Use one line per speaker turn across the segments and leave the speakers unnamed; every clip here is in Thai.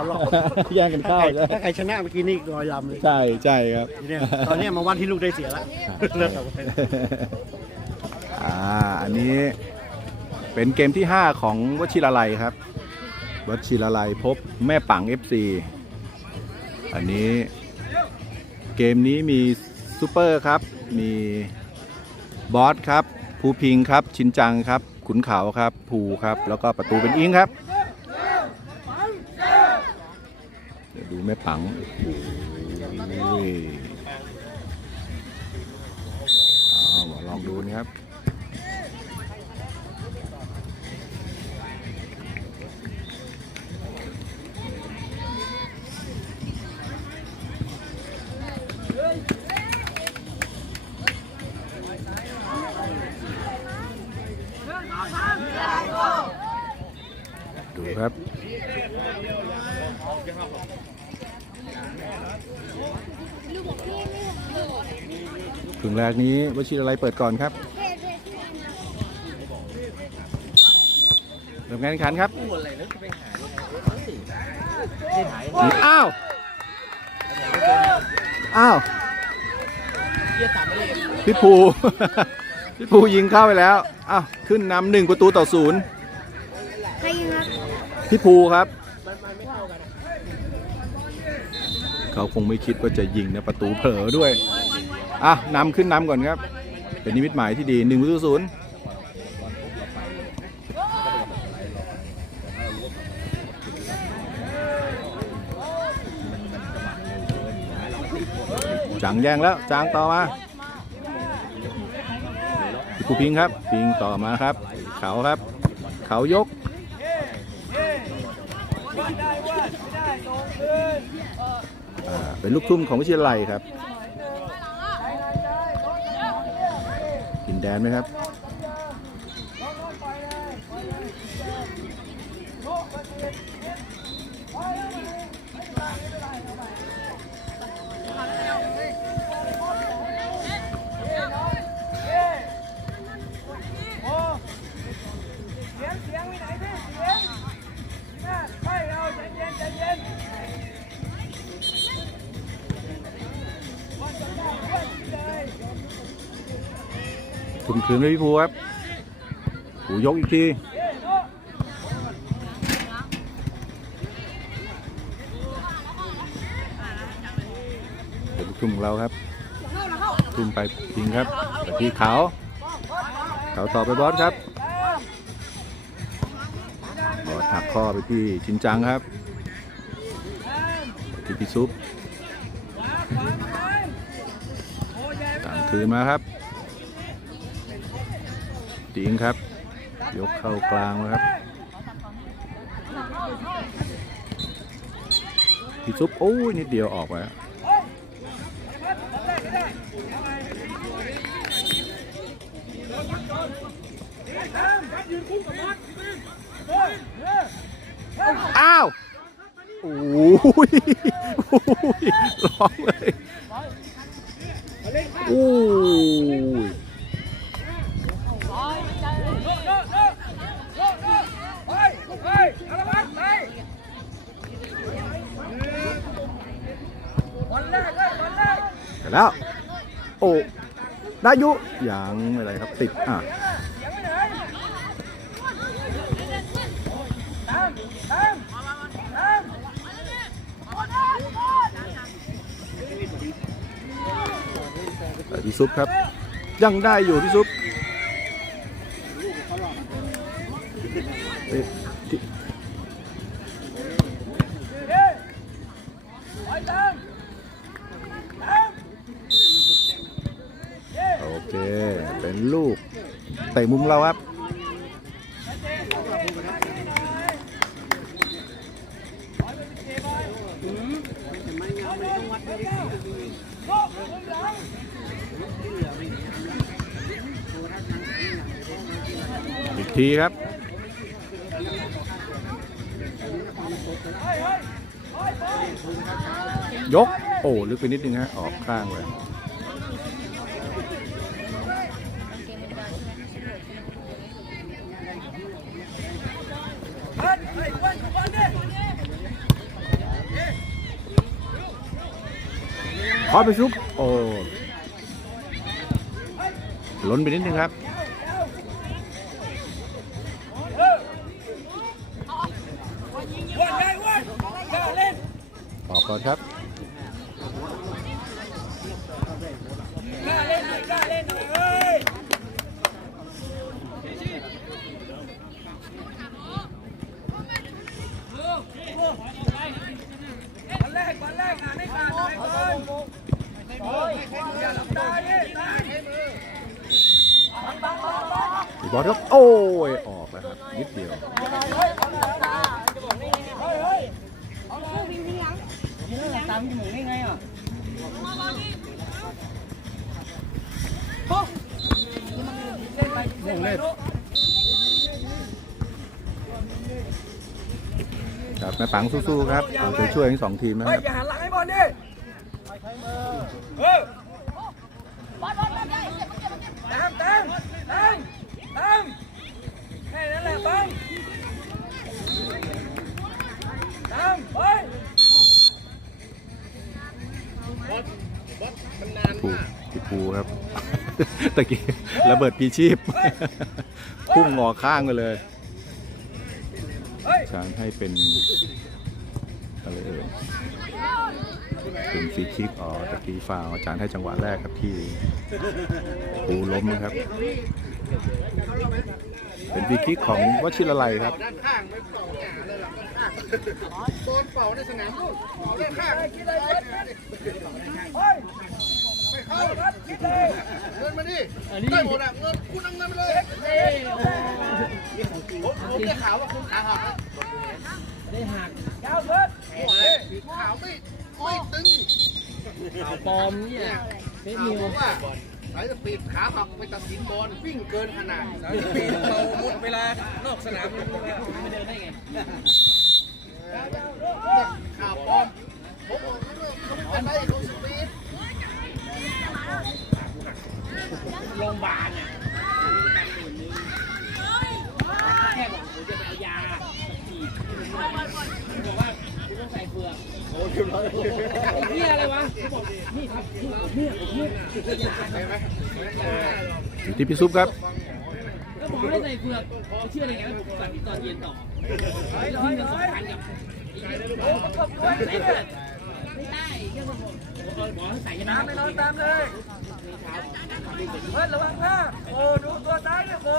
เขาหรอก
แย่งกัน
ถ้า
เข้า
ใคร
ใช่
ถ้าใครชนะเมื่อกี้นี่รอยลำเลย
ใช่ใช่ครับ
เนี่ยตอนเนี้ยมาวันที่ลูกได้เสียแล้วเลิกเอาไว้
อ่าอันนี้เป็นเกมที่ 5 ของวชิราลัยครับวชิราลัยพบแม่ปัง FC อันนี้เกมนี้มีซูเปอร์ครับ มีบอสครับ ภูพิงครับ ชินจังครับ ขุนเขาครับ ภูครับ แล้วก็ประตูเป็นอิงครับ เดี๋ยวดู แม่ปังโอ้ย งแรกนี้วชิรอะไรเปิดก่อนครับเริ่มการแข่งขันครับอ้าว อ้าวพี่ภูพี่ภูยิงเข้าไปแล้ว อ้าว ขึ้นนำหนึ่งประตูต่อศูนย์
ใครยิงครับ
พี่ภูครับ เขาคงไม่คิดว่าจะยิงนะประตูเผลอด้วย อะนำขึ้นนำก่อนครับ เป็นนิมิตหมายที่ดีหนึ่งประตูศูนย์จังแย่งแล้วจางต่อมาพี่ภูพิงครับ พิงต่อมาครับ เขาครับ เขายกเป็นลูกทุ่มของวิทยาลัยครับกิน แดนไหมครับ ถุมคืนไปพี่ภูครับผูยกอีกทีเป็นทุ่มของเราครับทุ่มไปพิงครับไปที่เขาเขาต่อไปบอสครับบอสหักข้อไปที่ชินจังครับไปที่พี่ซุปต่างคืนมาครับ ติงครับ ยกเข้ากลางนะครับพี่ซุปโอ้ยนิดเดียวออกไปแล้วอ้าวโอ้ยโอ้ยร้องเลยโอ้
แล้
ว โอ้ได้ยุยังไม่ไรครับติดอะพี่ซุปครับ ยังได้อยู่พี่ซุป เตะมุมเราครับอีกทีครับยก โอ้ ลึกไปนิดนึงฮะ ออกข้างเลย ขอไปซุปโอ้ล้นไปนิดนึงครับออกก่อนครับ
กล้าเล่นหน่อยกล้าเล่นหน่อยเฮ้ยวันแรกวันแรกงานให้การหน่อยก่อนอย่าหลับตาดิตา
อีกบอลครับโอ้ยออกแล้วครับนิดเดียว
ตามจมูกได้ไงอะ
ครับ แม่ปังสู้ๆครับเอาใจช่วยทั้งสองทีมนะค
เฮ้ย
รับ
อย่าหันหลังให้บอลดิเออตามตามตามตามแค่นั้นแหละบังตามเฮ้ย
ถูกพี่ภูครับ ตะกี้ระเบิดพีชีพ พุ่งงอข้างไปเลย
เฮ้ย
อาจารย์ให้เป็นอะไรเอ่ยเป็นฟรีคิกอ๋อตะกี้ฟาวล์อาจารย์ให้จังหวะแรกครับที่ปูล้มนะครับ เป็นฟรีคิกของวชิรไลยครับ
คิดเลยคิดเฮ้ย ไม่เข้าครับคิดเลย
เงินมาดิได้หมดอะเงินคุณเอาเงินไปเลยผมผมได้ข่าวว่าคุณขาหักนะ
ยาวเกิน
โอ้ยข่าวไม่ไม่ตึงข่าวปลอมเนี่ยเฟซนิวว่าสายสปีดขาหักไปตัดสินบอลวิ่งเกินขนาดสายสปีดเบาหมดเวลานอกสนามไม่เดินได้ไงข่าวปลอมผมบอกแล้วว่าเขาไม่เป็นไร
อยู่ที่พี่ซุปครับ
ก็บอกให้ใส่เผือกไม่เชื่อเลยไงว่าผมสั่งตอนเย็นต่อ
เฮ้ย
ทิ้ง
เฮ้ย
เงินสอง
เฮ้ย
พันกับ
โอ้ประกบด้วย
ใส่เผือกไม่ได้แค่บอกบอกให้ใส่กันนะ
ตามไปนอนตามเลย เฮ้ยระวังหน้าโอ้ดูตัวซ้ายด้วยโอ้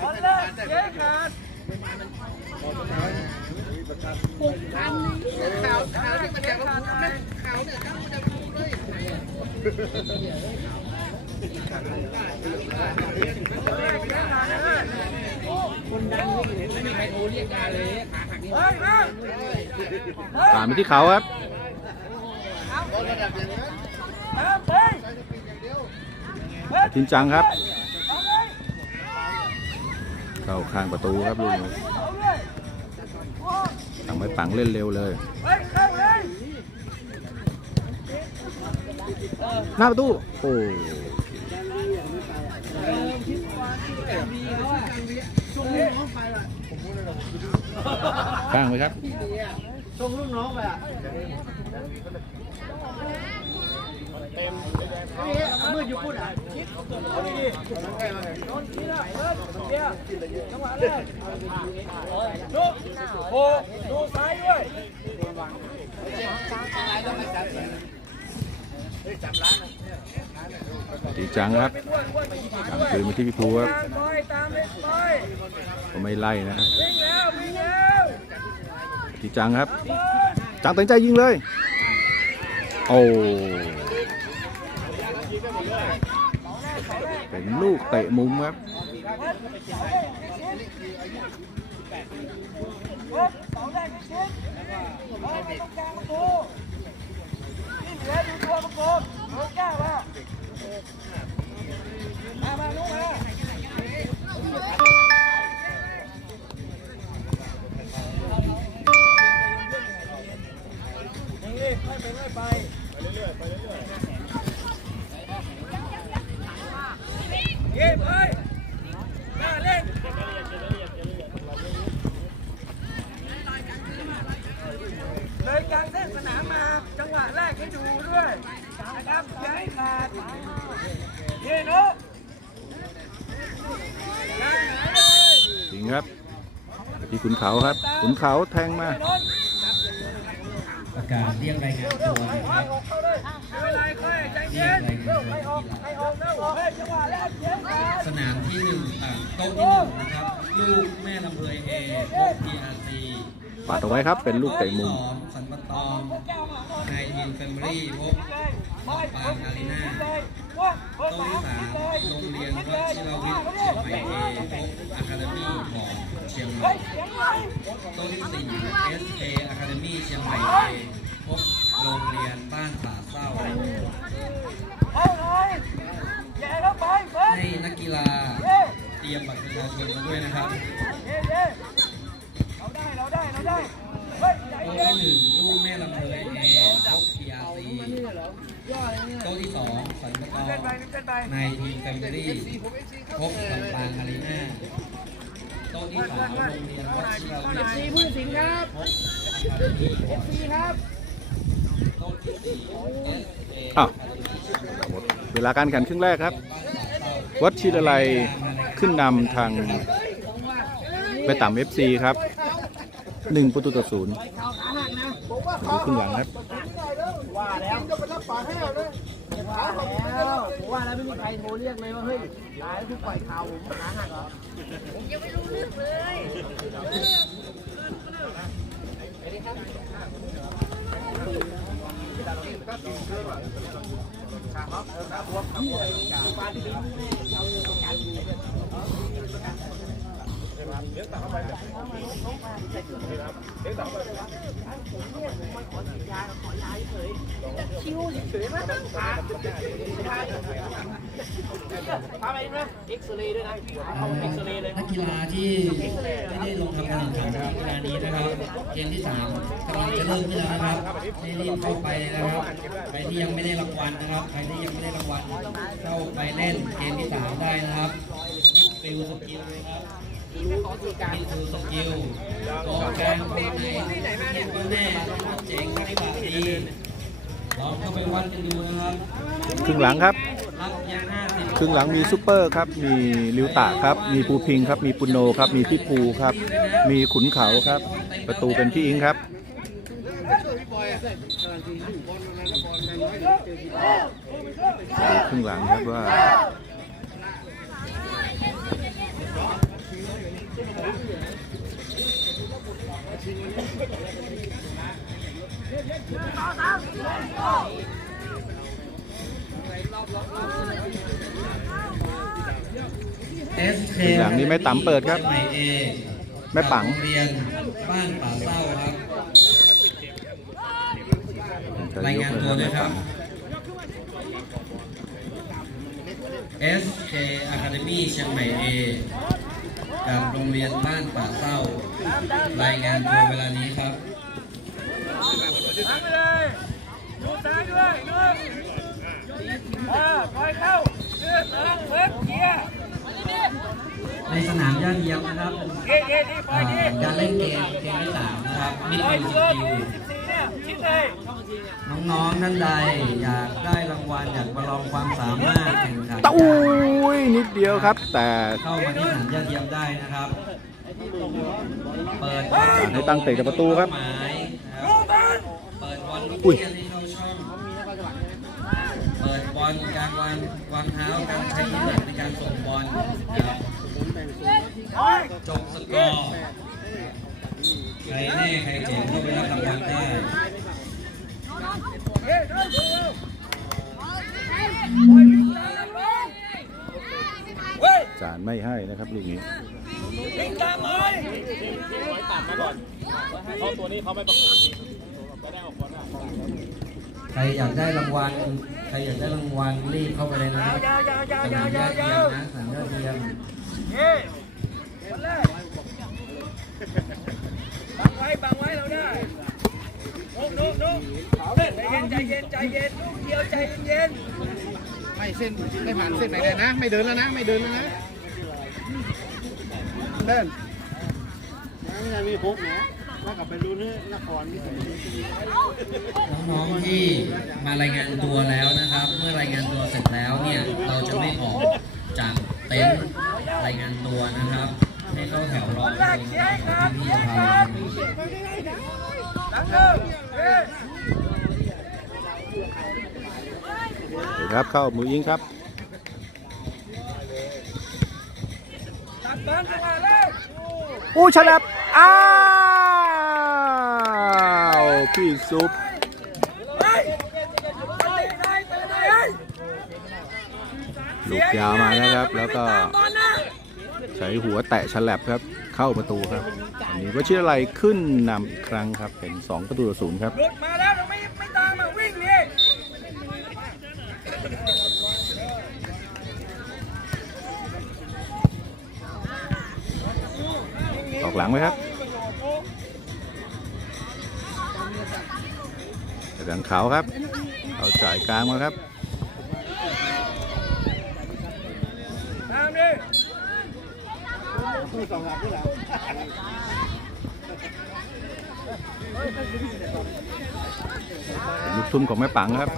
บอลเลิกเจ๊ขาด
ปุ๊บพัน
ขาวขาวที่มันจากเราพูดนะขาวเนี่ยข่าวมันจากเราพูดเลย
เจ๊ขาดนะเฮ้ย
คนดังไม่เห็นไม่มีใครโทรเรียกการเลยขาหักนี่
เฮ้ยมา
ตามไปที่เขาครับ
บอลระดับอย่างนั้
ทินจังครับ
เข้า
ข้างประตูครับลูกนี้
เอา
งไม่ปังเล่นเร็วเลย หน้าประตู โอ้ข้างไปครับ
ส่งลูกน้องไปอะ ดอยู่พูดอะ
เอาดีๆโดนทีละเดินเดี๋ยวจังหวะแรกดูโอ้ดูซ้ายด้วย
ดีจังครับ
ไปอ้วนอ้วนไปอีก
กลางคืนมาที่พี่ภูครับ
ตามไปตามไปไป
ก็ไม่ไล่นะ
วิ่งแล้ววิ่งแล้ว
ดีจังครับ
บอล
จังตัดสินใจยิงเลย โอ้ เป็นลูกเตะมุมครับ
ที่เหลือดูตัวประกก้มามามาลูกมานี่ไม่ไปไม่ไปไปเรื่อยๆไปเรื่อยๆ เย้ไปน่าเล่นเลยกลางเส้นสนามมา จังหวะแรกให้ดูด้วยนะครับอย่าให้ขาดเฮ้ยนุ๊ก
จริงครับไปที่ขุนเขาครับขุนเขาแทงมา
ประกาศเรียกรายงานตัวนะครับ
เข้าเลยไม่เป็นไรค่อยใจ
เรี
เย็
ยก
น
รายงานตัว
ให้ออกให้ออกนะออกเฮ้ยจังหวะแรกเย็นขาด
สนามที่หนึ่งอะโต๊ะที่หนึ่งนะครับ ลูกแม่ลำเพยเอพบพีอาร์ซี
ปาดเอาไว้ครับเป็นลูกเตะมุม
สองสันปะตองนายทีมแฟมิลี่พบปางอารีนาโต๊ะที่สามโรงเรียนวชิรวิทย์เชียงใหม่เอพบอะคาเดมี่บอร์ดเชียงใหม่โต๊ะที่สี่ SA Academy เชียงใหม่เอพบโรงเรียนบ้านป่าเศร้า นักกีฬา เตรียมบัตรประชาชนมาด้วยนะครับ
เย้เย้เราได้เราได้เราได้เฮ้ยใจ
โต๊ะ
เย็น
ที่หนึ่งลูกแม่ลำเพยเอพบ PRC โต๊ะที่สองสันปะตอ
เล่น
ง
ไปเล่นไป
ในทีมแฟมิลี่พบลำปางอารีนาโต๊ะที่สามโรงเรียนวัชิรวิทย์
สีมือสิงครับ
พบอะคาเดมี่บอร์ด
สีครับ
โต๊ะที่สี่ SA
อ้าว
Academy
หมดเวลาการแข่งครึ่งแรกครับ วัดชิรลัยขึ้นนำทางไปต่ำเอฟซีครับหนึ่งประตูต่อศูนย์ดูครึ่งหลังครับ
ว่าแล้วแล้วผมว่าแล้วไม่มีใครโทรเรียกเลยว่าเฮ้ยตายแล้วคุณปล่อยข่าวผมขาหักเหรอ
เ
ลี้ยงต่อเข้าไปเลี้ยงต่อเข้าไป พาไปนะเอ็กซเรย์ด้วยนะเอาเอ็กซเรย์เลย
นักกีฬาที่ไม่ได้ลงทำการแข่งขันในกีฬานี้นะครับ เกมที่สามกำลังจะเริ่มขึ้นแล้วนะครับให้รีบเข้าไปเลยนะครับใครที่ยังไม่ได้รางวัลนะครับใครที่ยังไม่ได้รางวัลเข้าไปเล่นเกมที่สามได้นะครับฟิลสกิลนะครับฟิลสกิลตัวกลางคนไหนคิดว่าแน่เจ๋งปฏิบัติดี ลองเข้าไปวัดกันดูนะครับ
ครึ่งหลังครับ
รับยาห้าสิบ
ครึ่งหลังมีซูเปอร์ครับ มีลิวตะครับ มีปูพิงครับ มีปุณโนครับ มีพี่ภูครับ มีขุนเขาครับ ประตูเป็นพี่อิงครับดูครึ่งหลังครับว่า
เอสเค
ครึ่งหลังนี้แม่ต๋ำเปิดครับ
ชียงใหม่เอ
แม่ปัง
โรงเรียนบ้านป่าเศร้าครับรายงานตัวด้วยครับ SK Academy เชียงใหม่ A กับโรงเรียนบ้านป่าเศร้า รายงานตัวเวลานี้ครับ
ทางไปเลยดูซ้ายด้วยนึงอ่าปล่อยเข้าเดินทางเฟิร์สเกียร์
ในสนามย่าน เยี่ยมนะครับ
เย่เย่นี่ปล่อย
อ่า
ดี
การเล่นเกมเกมที่สามนะครับมิด
ปล่อย
ฟิล
เชื
ส
อก
กิล
สิบสี่เนี่ยชิดเลย
น้องๆท่านใดอยากได้รางวัลอยากประลองความสามารถแข่งขัน
ตะอุ้ยนิดเดียวครับ แต่
เข้ามาที่สนามยอดเยี่ยมได้นะครับ เปิด
การให้ตั้งเตะกับประตูครับ
หมายนะครับ
ลูกมัน
เปิดบอลลูก
อุ้ย
เลี้ยงให้เข้าช่องเปิดบอลการวางวางเท้าการใช้น้ำหนักในการส่งบอลนะครับ
โอ้ย
จบสกอร์ใครแน่ใครเจ๋งก็ไปรับรางวัลได้
เฮ้ยเดินเร็วปล่อยวิ่งตามเลยเฮ้ย
จานไม่ให้นะครับลูกนี้
วิ่งตามเลย
ใครอยากได้รางวัล ใครอยากได้รางวัลรีบเข้าไปเลยนะครับ
ยาวยาวยาวยานา
ว
ยา
ยว
ยา
เยี่ยวมนะสนามยอดเยี่ยม
เฮ้ยน บังไว้บังไว้เราได้นุ๊กนุ๊กนุ๊กใจเย็นใจเย็นใจเย็นลูกเดียวใจเย็น
ไม่เส้นไม่ผ่านเส้นไหนเลยนะ ไม่เดินแล้วนะ ไม่เดินแล้วนะเดิน
ไม่ใช่มีพกนะแล้วกลับไปดูนี่นครนี่
น้องๆที่มารายงานตัวแล้วนะครับ เมื่อรายงานตัวเสร็จแล้วเนี่ย เราจะไม่ออกจากเต็นท์รายงานตัวนะครับ ให้เข้าแถวรอที่ที่สภา
หลังเดิมเฮ้ย
เดี๋ยวครับเข้ามือยิงครับ
อู้
ฉลับอ้าว พี่ซุปลูกยาวมานะครับ แล้วก็
บอลนะ
ใช้หัวแตะฉลับครับ เข้าประตูครับอันนี้วชิรอะไรขึ้นนำอีกครั้งครับ เป็น 2 ประตูต่อศูนย์ครับ
หลุดมาแล้วเราไม่ไม่ตามมาวิ่งนี่
ออกหลังไหมครับหลังเขาครับเอาจ่ายกลางมาครับ
ตามดิ
เป็นลูกทุ่มของแม่ปังครับ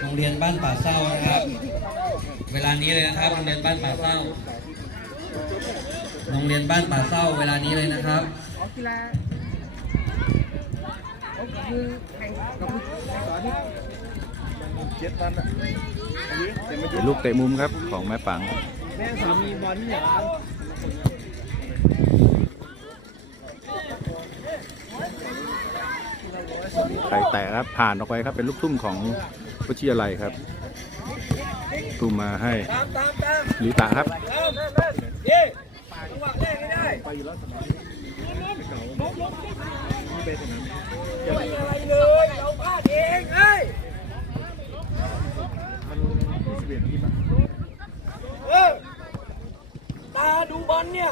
โรงเรียนบ้านป่าเศร้านะครับ เวลานี้เลยนะครับ โรงเรียนบ้านป่าเศร้า โรงเรียนบ้านป่าเศร้า เวลานี้เลยนะครับ
เป็นลูกเตะมุมครับของแม่ปัง
แม่สามีบอลเหรอ
ไข่แตะครับผ่านออกไปครับเป็นลูกทุ่มของวชิรอะไรครับทุ่มมาให้
ตามตามตาม
ลิตะครับ
เริ่มเริ่มเริ่มเย่จั ได้ไม่อะไรเลยเราพลาดเองเฮ้ยเออตาดูบอลเนี่ย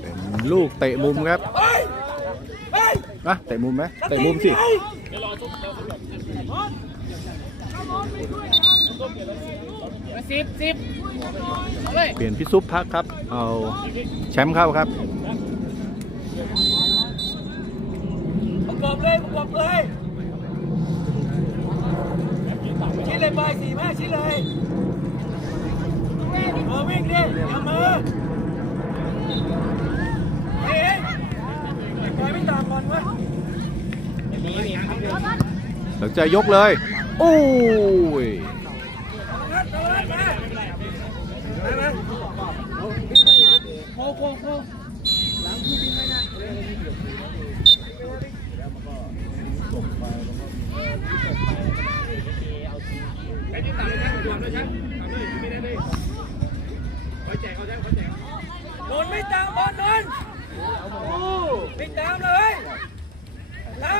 เป็นลูกเตะมุมครับ
เฮ้ยเฮ้ย
นะเตะมุมไหมเตะมุมสิ
สิบสิบ
เปลี่ยนพี่ซุปพักครับ เอาแชมป์เข้าครับ
ประกอบเลยประกอบเลยชี้เลยไปสี่แม่ชี้เลยมาวิ่งดิอย่ามือเฮ้ยปล่อยไม่ตามบอลวะ
หลังจากยกเลย โอ้ย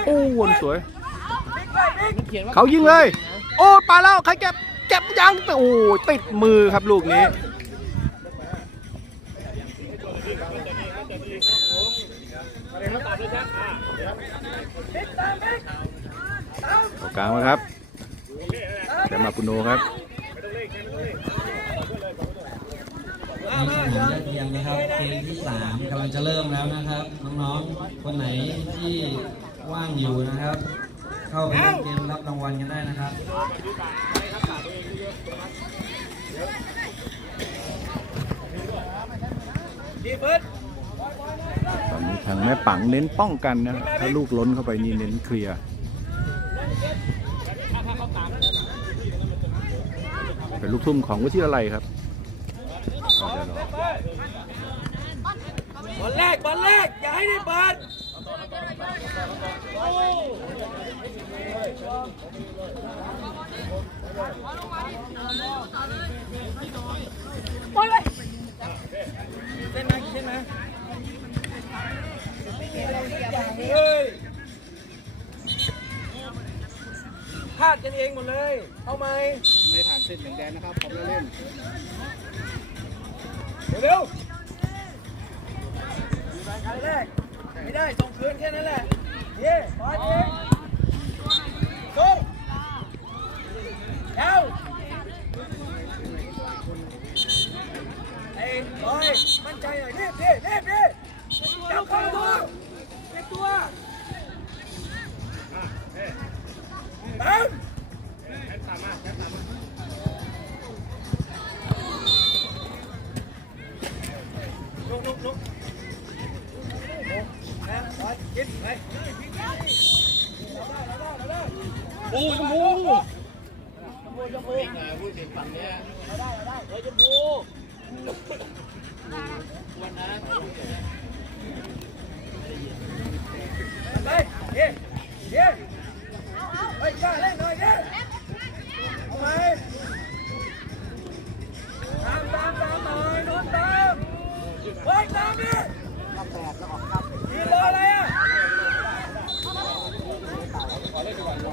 โอ้
วนสวย
บิ๊กเลยบิ๊ก
เขายิงเลย โอ้ปาแล้วใครเก็บเก็บยังแต่โอ้ยติดมือครับลูกนี้
บิ๊กตามบิ๊กตาม
ต่อกลางมาครับแชมป์มาปุโนครับ
มา
นี่
มา
คือผมยอดเยี่ยมนะครับเกมที่สามกำลังจะเริ่มแล้วนะครับ น้องๆ คนไหนที่ว่างอยู่นะครับ เข้าไปเล่นเกมรับรางวัลกันได้นะครับ
ดีเฟิร์ส
ตอนนี้ทางแม่ปังเน้นป้องกันนะครับถ้าลูกล้นเข้าไปนี่เน้นเคลียร์เป็นลูกทุ่มของวิทยาลัยครับก็จะรอ บ
อลแรกบอลแรกอย่าให้ได้เปิดเล่นไหมเล่นไหมเฮ้ยพลาดกันเองหมดเลย เอาไหม
ไม่ผ่านเส้นแดงนะครับพร้อมแล้วเล่น
เร็วครั้งแรกไม่ได้ส่งคืนแค่นั้นแหละ เย่บอลเองส่ง
เอ้าเอ้
บอยมั่นใจหน่อยนี่พี่นี่พี่จ้าเข้าตัวเข้าตัวปั๊มแขนตามมาแขนตามมา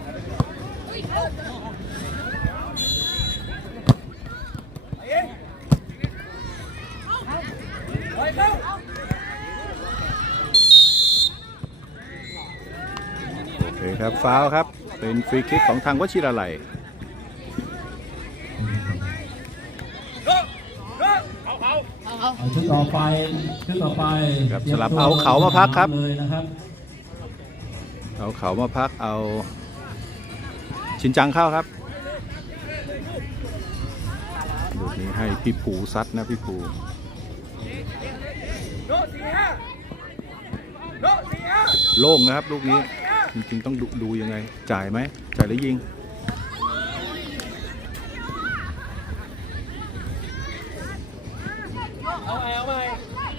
โอเคครับฟาวครับ เป็นฟรีคิกของทางวชิราลัย
ชุดต่อไปชุดต่อไป
ครับสลับเอาเขามาพักครับ
เลยนะครับ
เอาเขามาพักเอา ชินจังเข้าครับลูกนี้ให้พี่ผูซัดนะพี่ผู
โล่
งนะครับลูกนี้ จริงๆ ต้องดูดูยังไง จ่ายไหม จ่ายแล้วยิง
เอาใหม่เอาใหม่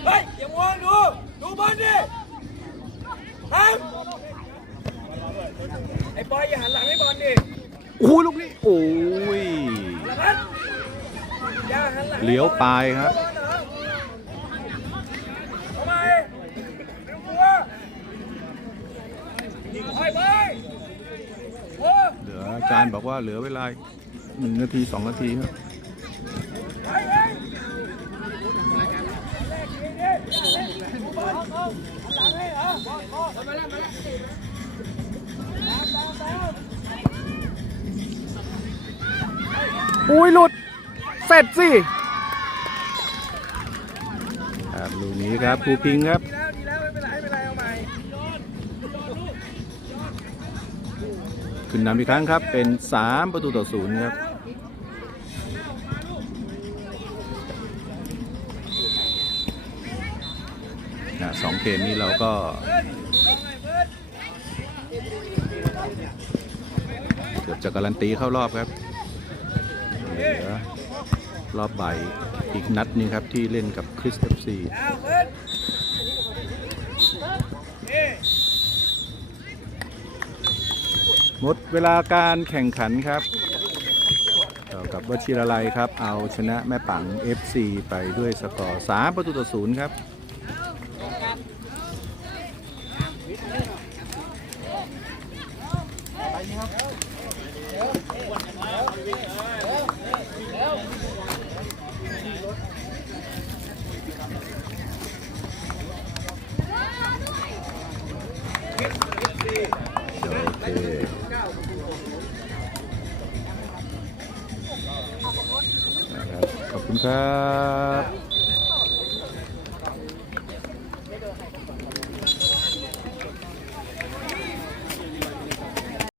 เฮ้ยอย่ามองดู ดูบอลดิทำไอ้บอยอย่าหันหลังให้บอลดิ
อ้ยลูกนี้โอ้ย
ละพัดอย่าหันหลัง
เลี้ยวปลายครับ
เดี๋ยวกลัวไปไปโอ้
เหลืออาจารย์บอกว่าเหลือเวลาหนึ่งนาทีสองนาทีครับ
อุ้
ยหลุด เสร็จสิครับลูกนี้ครับภูพิงครับ
ดีแล้วดีแล้วไม่เป็นไรไม่เป็นไรเอาใหม่
ขึ้นนำอีกครั้งครับเป็น 3 ประตูต่อศูนย์ครับนะสองเกมนี้เราก็เกือบจะการันตีเข้ารอบครับ เหลือรอบบ่ายอีกนัดนึงครับที่เล่นกับคริสเอฟซีหมดเวลาการแข่งขันครับกับวชิรลัยครับ เอาชนะแม่ปัง FC ไปด้วยสกอร์3ประตูต่อศูนย์ครับ น